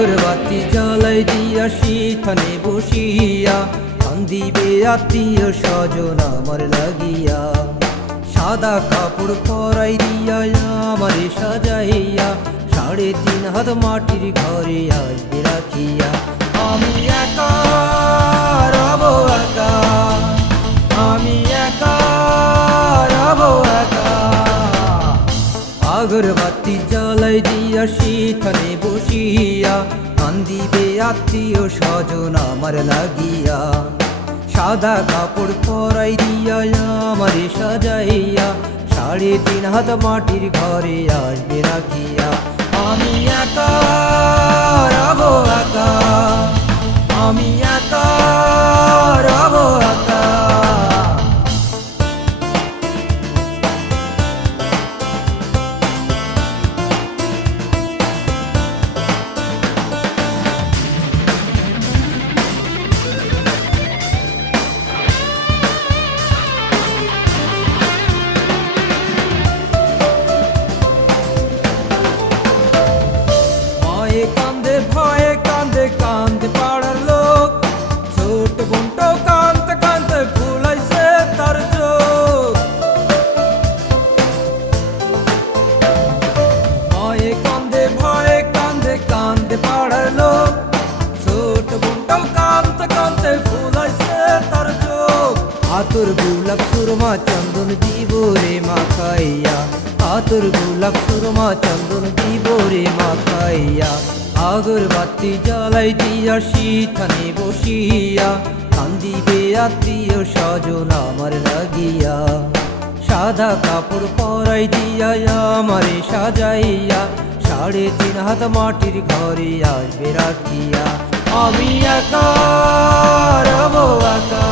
আগরবাতি জ্বালাই দিয়া শীথানে বসিয়া কান্দিবে আত্মীয় স্বজন আমার লাগিয়া। সাদা কাপড় পরাই দিয়া আমারে সাজাইয়া 3.5 হাত মাটির ঘরে আসবে রাখিয়া। আমি একা রব একা, আমি একা রব একা। আগরবাতি জ্বালাই দিয়া শীথানে বসিয়া কান্দিবে আত্মীয় স্বজন আমার লাগিয়া। সাদা কাপড় পরাই দিয়া আমারে সাজাইয়া 3.5 হাত মাটির ঘরে আসবে রাখিয়া। আমি একা রব একা, আমি একা রব একা। কান্দে ভয়ে কান্দে কান্দে পাড়ার লোক, ছোট বোনটো কান্দতে কান্দতে ভুলাইছে তার চোখ। ভয়ে কান্দে কান্দে পাড়ার লোক, ছোট বোনটো কান্দতে কান্দতে ভুলাইছে তার চোখ। আতর গোলাপ সুরমা চন্দন দিব রে মাখাইয়া, আতর গোলাপ সুরমা চন্দন দিব রে মাখাইয়া। আগরবাতি জ্বালাই দিয়া শীথানে বসিয়া কান্দিবে আত্মীয় স্বজন আমার লাগিয়া। সাদা কাপড় পরাই দিয়া আমারে সাজাইয়া 3.5 হাত মাটির ঘরে আসবে রাখিয়া। আমি একা রব একা।